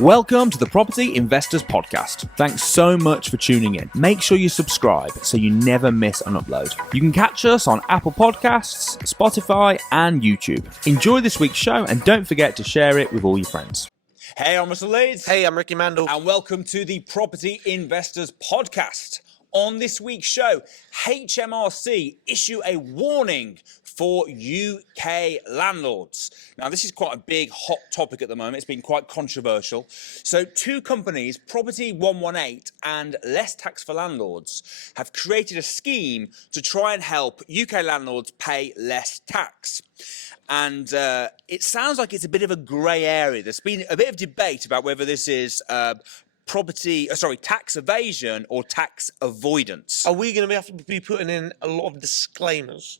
Welcome to the Property Investors Podcast. Thanks so much for tuning in. Make sure you subscribe so you never miss an upload. You can catch us on Apple Podcasts, Spotify, and YouTube. Enjoy this week's show and don't forget to share it with all your friends. Hey, I'm Russell Leeds. Hey, I'm Ricci Mandal. And welcome to the Property Investors Podcast. On this week's show, HMRC issue a warning for UK landlords. Now, this is quite a big, hot topic at the moment. It's been quite controversial. So two companies, Property118 and Less Tax for Landlords, have created a scheme to try and help UK landlords pay less tax. And it sounds like it's a bit of a grey area. There's been a bit of debate about whether this is tax evasion or tax avoidance. Are we going to have to be putting in a lot of disclaimers,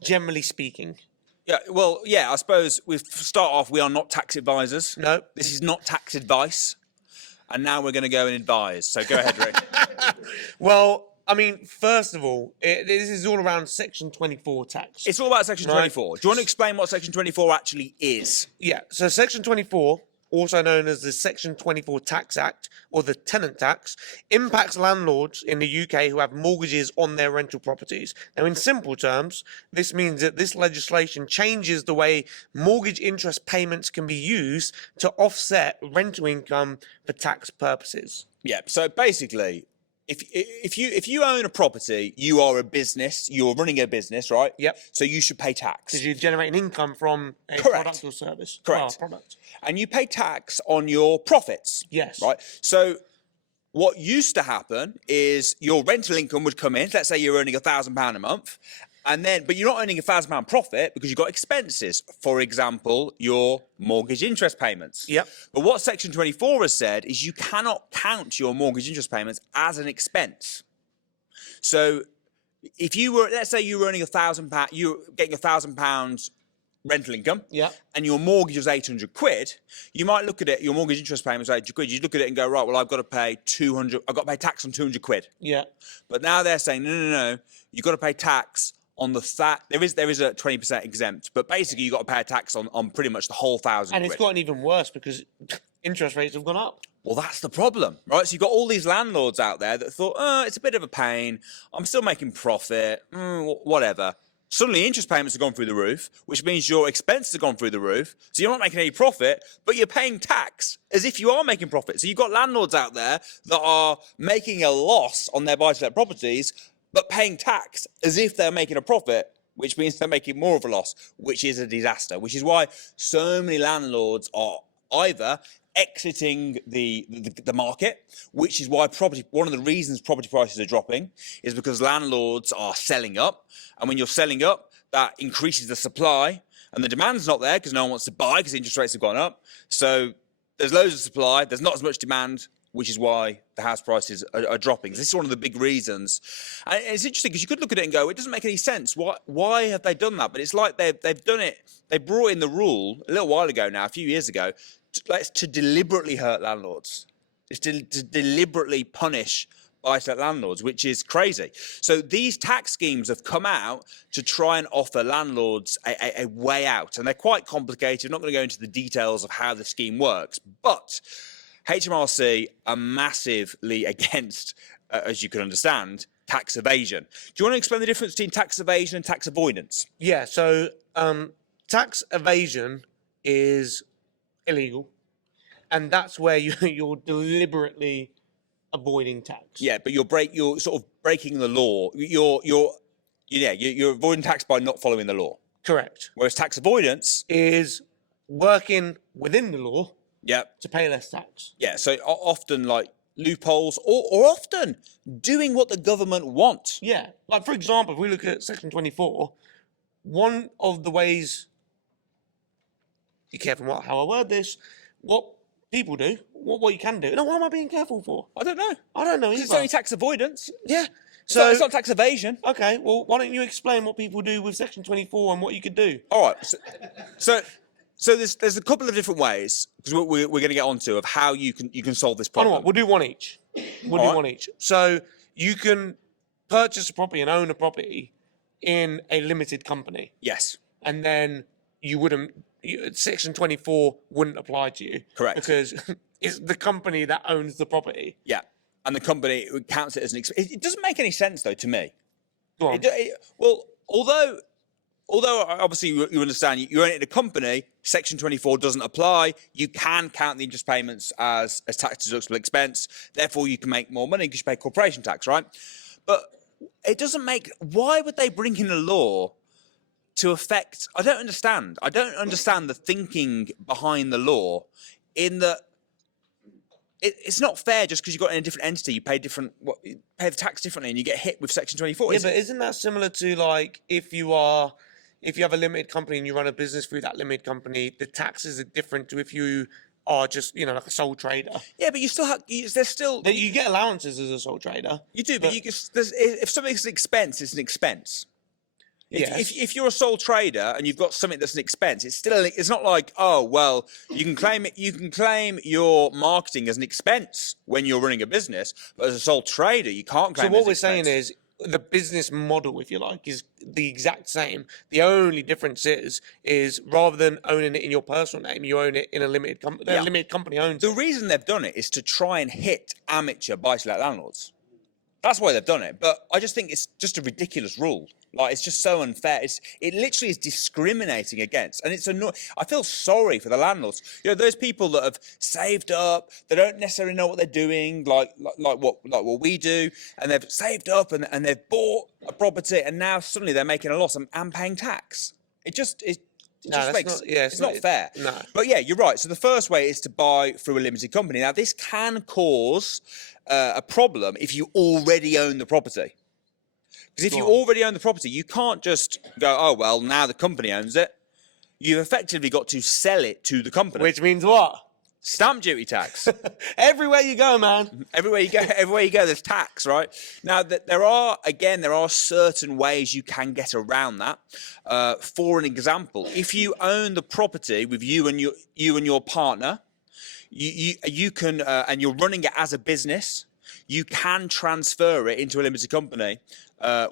generally speaking? Yeah, I suppose we start off, we are not tax advisors. No. This is not tax advice. And now we're going to go and advise. So go ahead, Rick. Well, I mean, first of all, this is all around Section 24 tax. It's all about Section 24. Do you want to explain what Section 24 actually is? Yeah, so Section 24, also known as the Section 24 Tax Act, or the Tenant Tax, impacts landlords in the UK who have mortgages on their rental properties. Now, in simple terms, this means that this legislation changes the way mortgage interest payments can be used to offset rental income for tax purposes. Yeah, so basically, if you own a property, you are a business, you're running a business, right? Yep. So you should pay tax. Because you're generating income from a Correct. product or service. Correct. Product. And you pay tax on your profits. Yes. Right? So what used to happen is your rental income would come in. Let's say you're earning £1,000 a month. But you're not earning £1,000 profit because you've got expenses. For example, your mortgage interest payments. Yep. But what Section 24 has said is you cannot count your mortgage interest payments as an expense. So if you were, let's say you were earning £1,000, you're getting £1,000 rental income, and your mortgage was 800 quid, you might look at it, your mortgage interest payments are 800 quid, you look at it and go, right, well, I've got to pay tax on 200 quid. Yeah. But now they're saying, no, you've got to pay tax on there is a 20% exempt, but basically you've got to pay a tax on pretty much the whole 1,000 And quid. it's gotten even worse because interest rates have gone up. Well, that's the problem, right? So you've got all these landlords out there that thought, it's a bit of a pain, I'm still making profit, whatever. Suddenly interest payments have gone through the roof, which means your expenses have gone through the roof. So you're not making any profit, but you're paying tax as if you are making profit. So you've got landlords out there that are making a loss on their buy-to-let properties, but paying tax as if they're making a profit, which means they're making more of a loss, which is a disaster, which is why so many landlords are either exiting the market, which is why one of the reasons property prices are dropping is because landlords are selling up. And when you're selling up, that increases the supply and the demand's not there because no one wants to buy because interest rates have gone up. So there's loads of supply, there's not as much demand, which is why the house prices are dropping. This is one of the big reasons. And it's interesting because you could look at it and go, it doesn't make any sense. Why have they done that? But it's like they've done it. They brought in the rule a little while ago now, a few years ago, to deliberately hurt landlords. It's to deliberately punish buy-to-let landlords, which is crazy. So these tax schemes have come out to try and offer landlords a way out. And they're quite complicated. I'm not going to go into the details of how the scheme works. But HMRC are massively against, as you can understand, tax evasion. Do you want to explain the difference between tax evasion and tax avoidance? Yeah, so tax evasion is illegal, and that's where you're deliberately avoiding tax. Yeah, but you're sort of breaking the law. You're avoiding tax by not following the law. Correct. Whereas tax avoidance is working within the law. Yeah. To pay less tax. Yeah, so often like loopholes or often doing what the government wants. Yeah, like for example, if we look at Section 24, one of the ways, be careful how I word this, what people do, what you can do. No, what am I being careful for? I don't know. I don't know either. It's only tax avoidance. Yeah. So it's not tax evasion. Okay, well, why don't you explain what people do with Section 24 and what you could do? All right. So there's a couple of different ways, because we're going to get onto, of how you can solve this problem. I know what, we'll do one each. One each. So you can purchase a property and own a property in a limited company. Yes. And then you wouldn't. Section 24 wouldn't apply to you. Correct. Because it's the company that owns the property. Yeah, and the company counts it as an expense. It doesn't make any sense though to me. Go on. Well, although obviously you understand you own it in a company, Section 24 doesn't apply. You can count the interest payments as tax deductible expense. Therefore, you can make more money because you pay corporation tax, right? But it doesn't make. Why would they bring in a law to affect? I don't understand. I don't understand the thinking behind the law. In that, it's not fair just because you've got it in a different entity. You pay you pay the tax differently, and you get hit with Section 24. Yeah, but isn't that similar to like if you have a limited company and you run a business through that limited company, the taxes are different to if you are just like a sole trader. Yeah, but you still have. There's still You get allowances as a sole trader. You do, but if something's an expense, it's an expense. If you're a sole trader and you've got something that's an expense, it's not like, oh well, you can claim your marketing as an expense when you're running a business, but as a sole trader you can't claim. So what we're saying is the business model, if you like, is the exact same. The only difference is rather than owning it in your personal name, you own it in a limited company. A limited company owns it. The reason they've done it is to try and hit amateur buy-to-let landlords. That's why they've done it. But I just think it's just a ridiculous rule. Like, it's just so unfair. It literally is discriminating against, and it's annoying. I feel sorry for the landlords. Those people that have saved up, they don't necessarily know what they're doing, like what we do, and they've saved up and they've bought a property, and now suddenly they're making a loss and paying tax. It's not fair. No. But yeah, you're right. So the first way is to buy through a limited company. Now, this can cause a problem if you already own the property. Because if you already own the property, you can't just go, oh, well, now the company owns it. You've effectively got to sell it to the company. Which means what? Stamp duty tax. Everywhere you go, man. Everywhere you go, there's tax, right? Now, there are certain ways you can get around that. For an example, if you own the property with you and your partner, you can, and you're running it as a business, you can transfer it into a limited company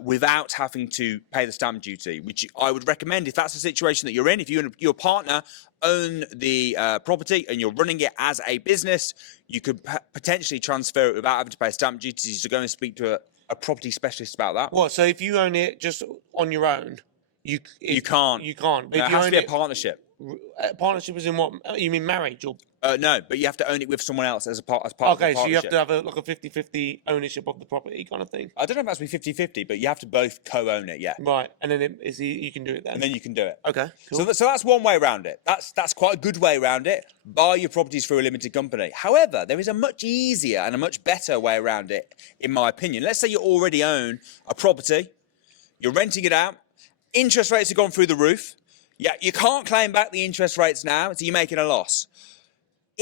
without having to pay the stamp duty, which I would recommend if that's the situation that you're in. If you and your partner own the property and you're running it as a business, you could potentially transfer it without having to pay stamp duty. So go and speak to a property specialist about that. What? So if you own it just on your own, you can't. You can't. It has to be a partnership. Partnership is in what? You mean marriage or? No, but you have to own it with someone else as part of the partnership. Okay, so you have to have a 50-50 ownership of the property kind of thing. I don't know if that's be 50-50, but you have to both co-own it, yeah. Right, and then you can do it then. And then you can do it. Okay, cool. So that's one way around it. That's quite a good way around it. Buy your properties through a limited company. However, there is a much easier and a much better way around it, in my opinion. Let's say you already own a property, you're renting it out, interest rates have gone through the roof. Yeah, you can't claim back the interest rates now, so you're making a loss.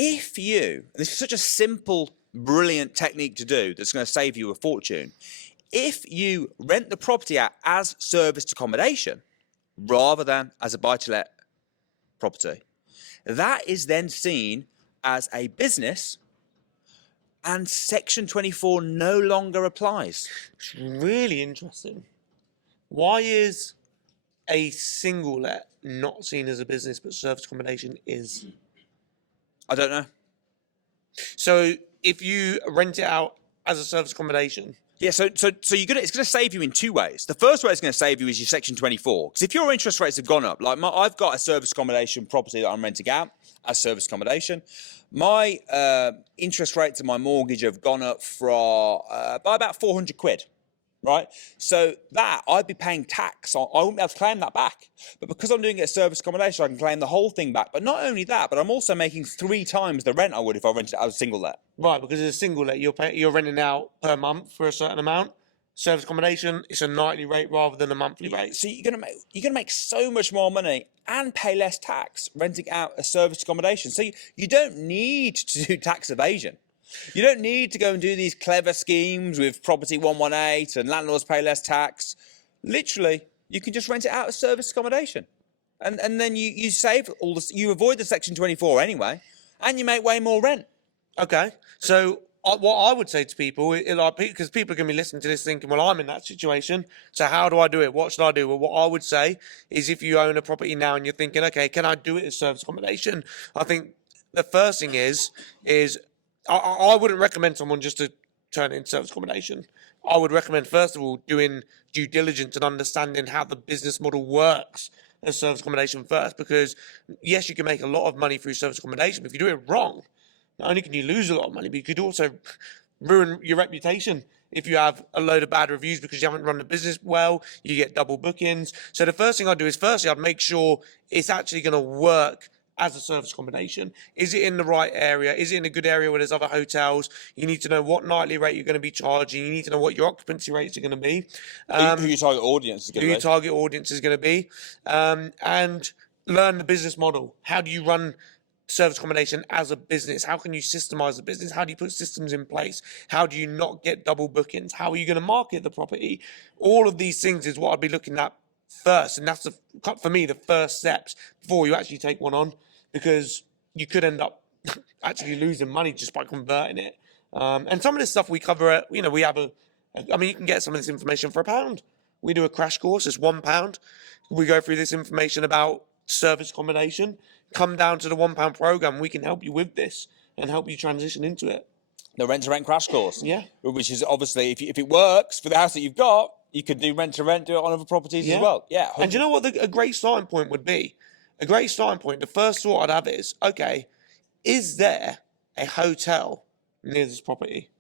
If you, and this is such a simple, brilliant technique to do that's going to save you a fortune, if you rent the property out as serviced accommodation rather than as a buy-to-let property, that is then seen as a business and Section 24 no longer applies. It's really interesting. Why is a single let not seen as a business but serviced accommodation is? I don't know. So if you rent it out as a service accommodation. Yeah, so it's going to save you in two ways. The first way it's going to save you is your Section 24. Because if your interest rates have gone up, like I've got a service accommodation property that I'm renting out as service accommodation. My interest rates and my mortgage have gone up by about 400 quid. Right? So that I'd be paying tax on, I wouldn't be able to claim that back. But because I'm doing it as service accommodation, I can claim the whole thing back. But not only that, but I'm also making 3 times the rent I would if I rented it as a single let. Right, because as a single let, you're renting out per month for a certain amount. Service accommodation, it's a nightly rate rather than a monthly rate. So you're gonna make so much more money and pay less tax renting out a service accommodation. So you don't need to do tax evasion. You don't need to go and do these clever schemes with Property118 and landlords pay less tax. Literally, you can just rent it out as service accommodation. And then you save you avoid the Section 24 anyway, and you make way more rent. Okay. So what I would say to people, because people are going to be listening to this thinking, well, I'm in that situation, so how do I do it? What should I do? Well, what I would say is, if you own a property now and you're thinking, okay, can I do it as service accommodation? I think the first thing is I wouldn't recommend someone just to turn it into service accommodation. I would recommend, first of all, doing due diligence and understanding how the business model works as service accommodation first, because yes, you can make a lot of money through service accommodation, but if you do it wrong, not only can you lose a lot of money, but you could also ruin your reputation if you have a load of bad reviews because you haven't run the business well. You get double bookings. So the first thing I'd do is, firstly, I'd make sure it's actually going to work as a service accommodation. Is it in the right area? Is it in a good area where there's other hotels? You need to know what nightly rate you're going to be charging. You need to know what your occupancy rates are going to be. Who your target audience is going to be. Who your target audience is going to be. And learn the business model. How do you run service accommodation as a business? How can you systemize the business? How do you put systems in place? How do you not get double bookings? How are you going to market the property? All of these things is what I'd be looking at first, and that's for me the first steps before you actually take one on, because you could end up actually losing money just by converting it. And some of this stuff we cover, we have you can get some of this information for £1. We do a crash course, it's £1. We go through this information about service accommodation. Come down to the £1 program. We can help you with this and help you transition into it. The rent-to-rent crash course. Yeah. Which is obviously, if it works for the house that you've got, you could do rent-to-rent, do it on other properties as well. Yeah. And do you know what a great starting point would be? A great starting point, the first thought I'd have is, okay, is there a hotel near this property?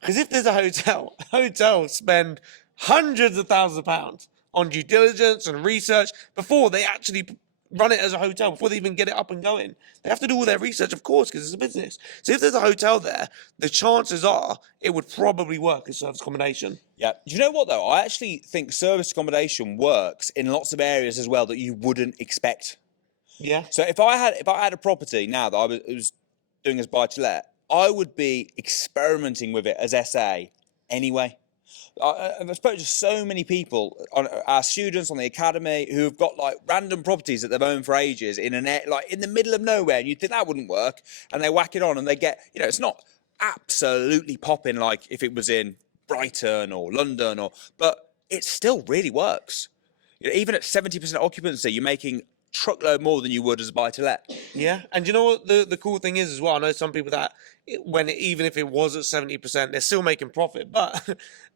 Because if there's a hotel, hotels spend hundreds of thousands of pounds on due diligence and research before they actually run it as a hotel, before they even get it up and going. They have to do all their research, of course, because it's a business. So if there's a hotel there, the chances are it would probably work as service accommodation. Yeah. Do you know what, though? I actually think service accommodation works in lots of areas as well that you wouldn't expect. Yeah. So if I had a property now that I was doing as buy-to-let, I would be experimenting with it as SA anyway. I've spoken to so many people, our students on the academy, who've got like random properties that they've owned for ages in the middle of nowhere, and you'd think that wouldn't work, and they whack it on, and they get, it's not absolutely popping like if it was in Brighton or London, but it still really works. Even at 70% occupancy, you're making truckload more than you would as a buy-to-let. Yeah, and you know what the cool thing is as well? I know some people that even if it was at 70%, they're still making profit, but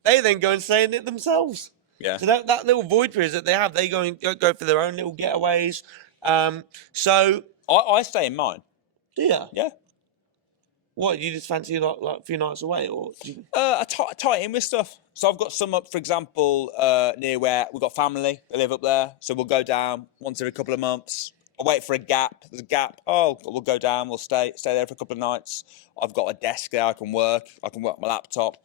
they then go and stay in it themselves. Yeah. So that little void period that they have, they go for their own little getaways. So I stay in mine. do you? Yeah. What, you just fancy like a few nights away, or? I tie it in with stuff. So I've got some up, for example, near where we've got family that live up there. So we'll go down once every couple of months. I'll wait for a gap. There's a gap. Oh, we'll go down. We'll stay there for a couple of nights. I've got a desk there. I can work my laptop.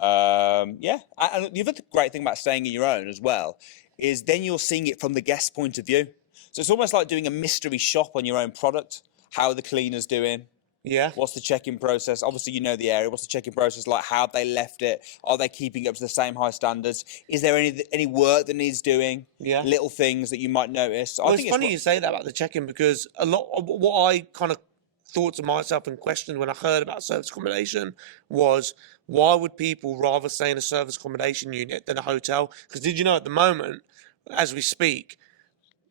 Yeah. And the other great thing about staying in your own as well is then you're seeing it from the guest's point of view. So it's almost like doing a mystery shop on your own product. How are the cleaners doing? Yeah. What's the check-in process? Obviously, you know the area. What's the check-in process like? How have they left it? Are they keeping up to the same high standards? Is there any work that needs doing? Yeah. Little things that you might notice. Well, it's funny you say that about the check-in, because a lot of what I kind of thought to myself and questioned when I heard about service accommodation was, why would people rather stay in a service accommodation unit than a hotel? Because did you know at the moment, as we speak,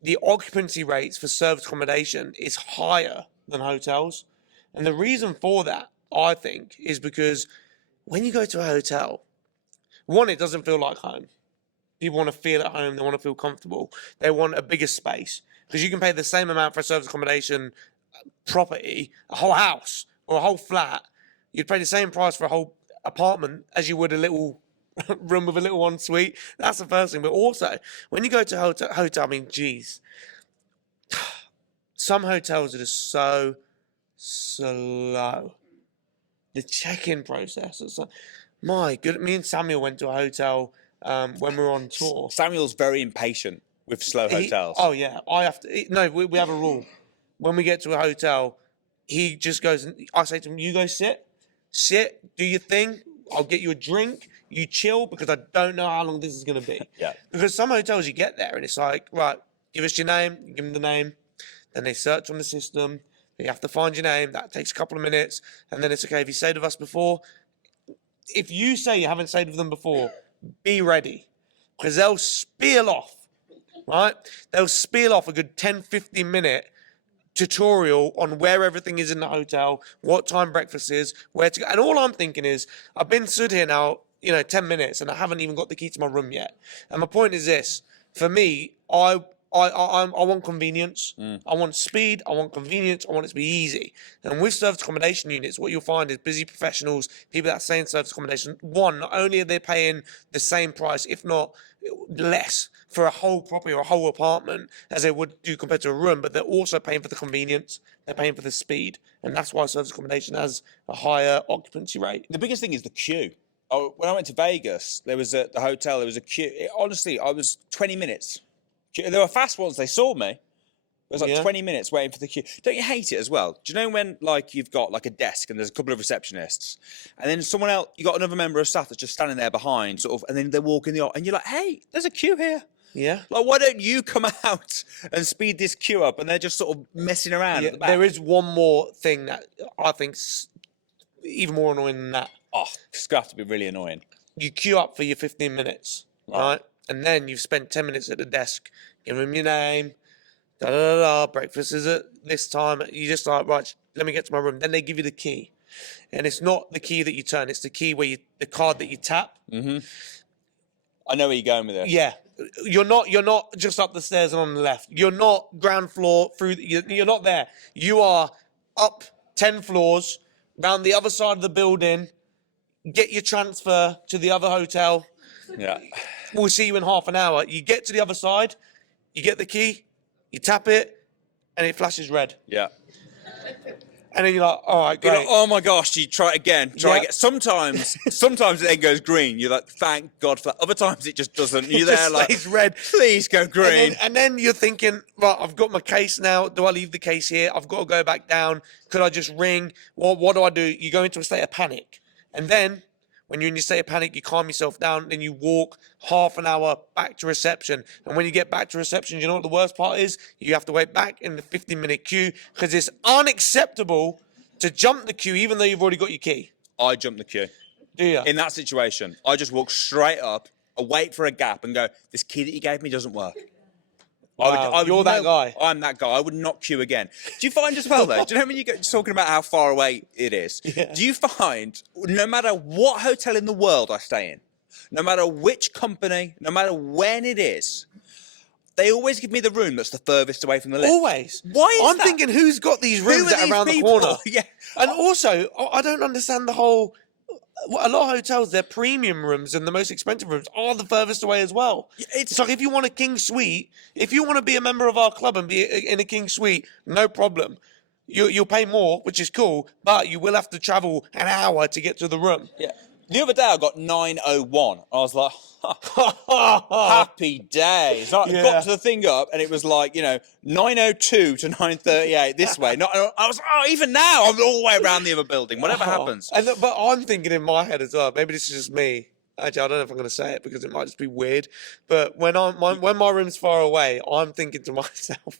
the occupancy rates for service accommodation is higher than hotels? And the reason for that, I think, is because when you go to a hotel, one, it doesn't feel like home. People want to feel at home. They want to feel comfortable. They want a bigger space, because you can pay the same amount for a service accommodation property, a whole house or a whole flat. You'd pay the same price for a whole apartment as you would a little room with a little ensuite. That's the first thing. But also, when you go to a hotel, I mean, geez, some hotels are just so slow. The check-in process is my good. Me and Samuel went to a hotel when we were on tour. Samuel's very impatient with slow hotels. Oh yeah, I have to. No, we have a rule. When we get to a hotel, he just goes, and I say to him, "You go sit, do your thing. I'll get you a drink. You chill, because I don't know how long this is going to be." Yeah. Because some hotels you get there and it's like, right, give us your name, you give them the name, then they search on the system. You have to find your name. That takes a couple of minutes, and then it's okay if you stayed with us before. If you say you haven't stayed with them before, be ready, because they'll spiel off, right? They'll spiel off a good 10, 15-minute tutorial on where everything is in the hotel, what time breakfast is, where to go. And all I'm thinking is, I've been stood here now, 10 minutes, and I haven't even got the key to my room yet. And my point is this: for me, I want convenience. I want speed. I want convenience. I want it to be easy. And with service accommodation units, what you'll find is busy professionals, people that stay in service accommodation. One, not only are they paying the same price, if not less, for a whole property or a whole apartment as they would do compared to a room, but they're also paying for the convenience. They're paying for the speed, and that's why service accommodation has a higher occupancy rate. The biggest thing is the queue. When I went to Vegas, there was at the hotel, there was a queue. Honestly, I was 20 minutes. They were fast ones. They saw me. It was like 20 minutes waiting for the queue. Don't you hate it as well? Do you know when you've got a desk and there's a couple of receptionists, and then someone else, you got another member of staff that's just standing there behind, and then they walk in the aisle, and you're like, hey, there's a queue here. Yeah. Why don't you come out and speed this queue up? And they're just sort of messing around at the back. There is one more thing that I think's even more annoying than that. Oh, it's going to have to be really annoying. You queue up for your 15 minutes, right? And then you've spent 10 minutes at the desk, give them your name, breakfast is at this time. You just right, let me get to my room. Then they give you the key. And it's not the key that you turn, it's the key the card that you tap. Mm-hmm. I know where you're going with this. Yeah. You're not just up the stairs and on the left. You're not ground floor through, you're not there. You are up 10 floors, round the other side of the building, get your transfer to the other hotel. Yeah. We'll see you in half an hour. You get to the other side, you get the key, you tap it, and it flashes red. Yeah. And then you're like, all right, great. You're like, oh my gosh, you try it again. Sometimes it then goes green. You're like, thank God for that. Other times it just doesn't. You're there stays red. Please go green. And then you're thinking, right, I've got my case now. Do I leave the case here? I've got to go back down. Could I just ring? What do I do? You go into a state of panic. And then when you're in your state of panic, you calm yourself down, then you walk half an hour back to reception. And when you get back to reception, you know what the worst part is? You have to wait back in the 15-minute queue because it's unacceptable to jump the queue even though you've already got your key. I jump the queue. Do you? In that situation, I just walk straight up, I wait for a gap and go, this key that you gave me doesn't work. Wow, you're that guy. I'm that guy. I would not queue again. Do you find as well, though, do you know when you get talking about how far away it is? Yeah. Do you find, no matter what hotel in the world I stay in, no matter which company, no matter when it is, they always give me the room that's the furthest away from the lift? Always. Why is I'm that? thinking, who's got these rooms that are around the corner? Yeah. And also, I don't understand the whole... A lot of hotels, their premium rooms and the most expensive rooms are the furthest away as well. It's like if you want a king suite, if you want to be a member of our club and be in a king suite, no problem. You'll pay more, which is cool, but you will have to travel an hour to get to the room. Yeah. The other day I got 9:01. I was like, happy days. I got to the thing up and it was 9:02 to 9:38 this way. I was like, even now I'm all the way around the other building. Whatever happens. But I'm thinking in my head as well, maybe this is just me. Actually, I don't know if I'm going to say it because it might just be weird. But when my room's far away, I'm thinking to myself,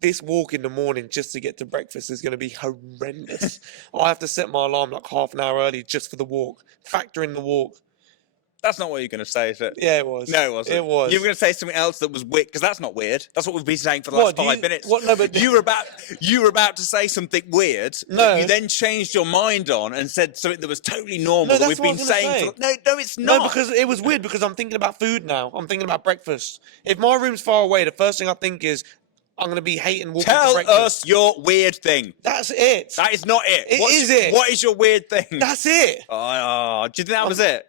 this walk in the morning just to get to breakfast is going to be horrendous. I have to set my alarm half an hour early just for the walk. Factor in the walk. That's not what you're going to say, is it? Yeah, it was. No, it wasn't. It was. You were going to say something else that was weird, because that's not weird. That's what we've been saying for the last 5 minutes. No, but you were about to say something weird. No. That you then changed your mind on and said something that was totally normal. No, that we've been saying. No, it's not. No, because it was weird because I'm thinking about food now. I'm thinking about breakfast. If my room's far away, the first thing I think is I'm going to be hating walking to breakfast. Tell us your weird thing. That's it. That is not it. It. What is your weird thing? That's it. Oh, do you think that was it?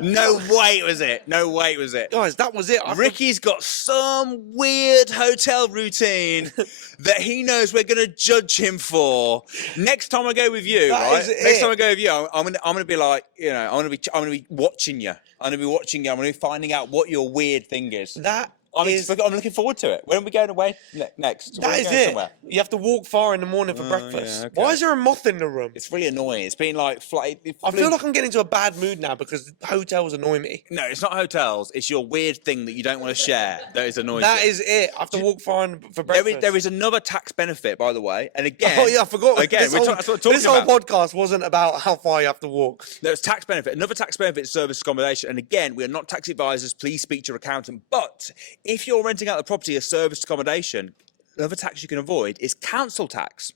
No way it was it. No way it was it. Guys, that was it. Ricky's got some weird hotel routine that he knows we're going to judge him for. Next time I go with you, Next time I go with you, I'm gonna be like, I'm gonna be watching you. I'm gonna be watching you. I'm gonna be finding out what your weird thing is. That I'm looking forward to it. When are we going away next? When are That we is going it. somewhere? You have to walk far in the morning for breakfast. yeah, okay. Why is there a moth in the room? It's really annoying. It's been like I feel like I'm getting into a bad mood now because hotels annoy me. No, it's not hotels. It's your weird thing that you don't want to share that is annoying. That is it. I have to walk far for breakfast. There is another tax benefit, by the way. And again, Oh yeah, I forgot. Again, this whole podcast wasn't about how far you have to walk. There's tax benefit. Another tax benefit is service accommodation. And again, we are not tax advisors. Please speak to your accountant. But if you're renting out the property as service accommodation, another tax you can avoid is council tax.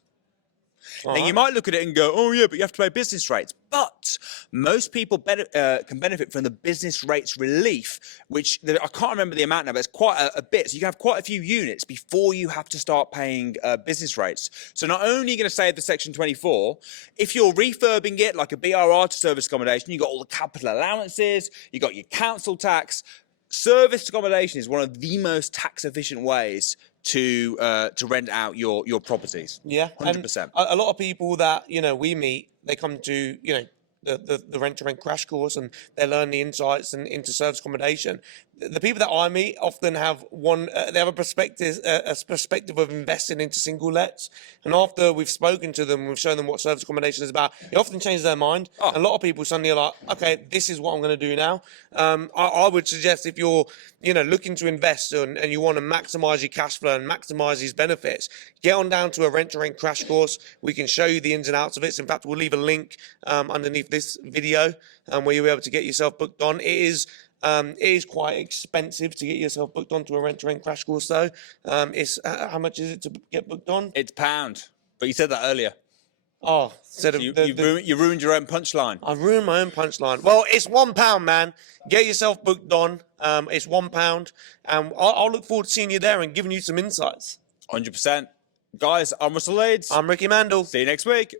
Now, you might look at it and go, oh, yeah, but you have to pay business rates. But most people can benefit from the business rates relief, which I can't remember the amount now, but it's quite a bit. So you can have quite a few units before you have to start paying business rates. So not only are you going to save the Section 24, if you're refurbing it like a BRR to service accommodation, you've got all the capital allowances, you've got your council tax. Service accommodation is one of the most tax efficient ways to rent out your properties. Yeah, 100%. A lot of people that we meet, they come to the rent to rent crash course and they learn the insights and into service accommodation. The people that I meet often have they have a perspective of investing into single lets, and after we've spoken to them, we've shown them what service accommodation is about, it often changes their mind. A lot of people suddenly are like, okay, this is what I'm going to do now. I would suggest if you're looking to invest and you want to maximize your cash flow and maximize these benefits, get on down to a rent to rent crash course. We can show you the ins and outs of it. In fact, we'll leave a link underneath this video where you'll be able to get yourself booked on. It is quite expensive to get yourself booked onto a rent-to-rent crash course, though. It's how much is it to get booked on? It's £1, but you said that earlier. Oh, you ruined your own punchline. I ruined my own punchline. Well, it's £1, man. Get yourself booked on. It's £1, and I'll look forward to seeing you there and giving you some insights. 100%. Guys, I'm Russell Leeds. I'm Ricci Mandal. See you next week.